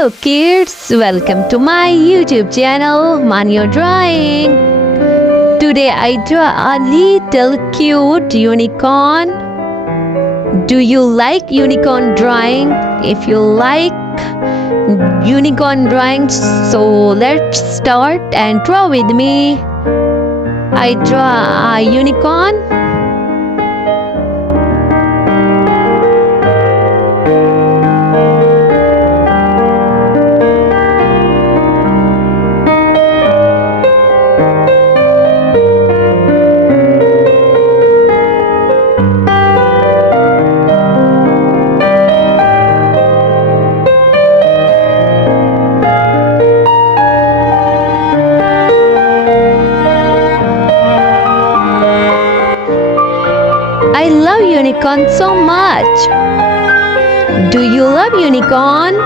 Hello kids, welcome to my YouTube channel Maniyo Drawing. Today I draw a little cute unicorn. Do you like unicorn drawing? If you like unicorn drawing, so let's start and draw with me. I draw a unicorn. I love unicorn so much. Do you love unicorn?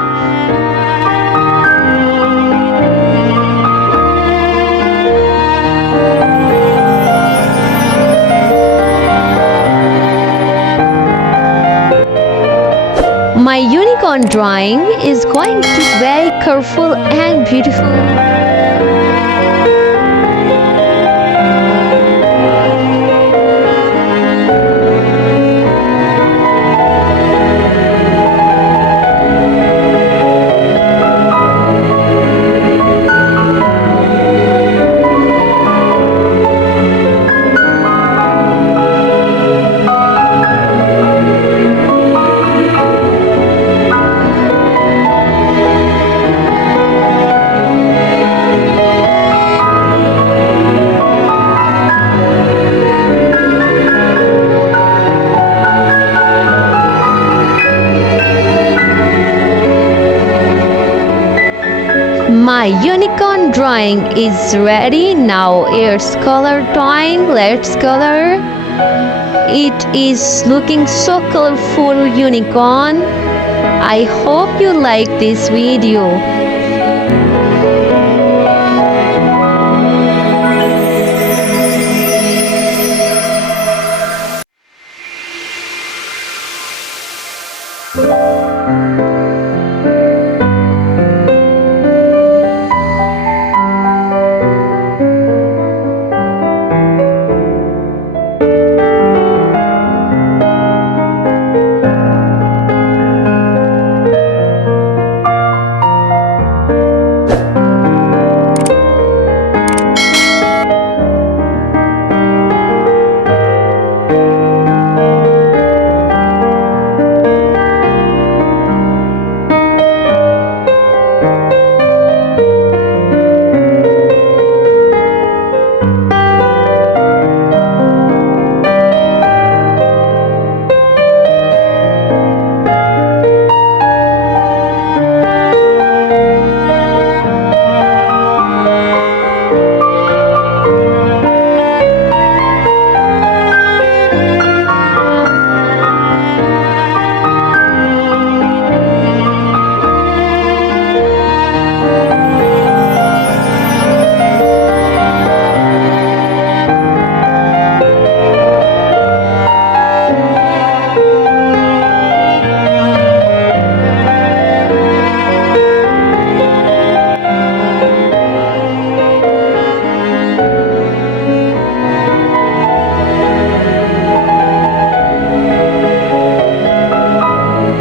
My unicorn drawing is going to be very colorful and beautiful. My unicorn drawing is ready. Now it's color time. Let's color. It is looking so colorful unicorn. I hope you like this video.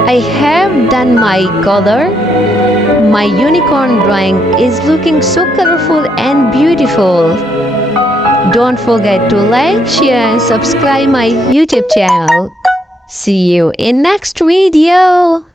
I have done my color. My unicorn drawing is looking so colorful and beautiful. Don't forget to like, share and subscribe my YouTube channel. See you in next video.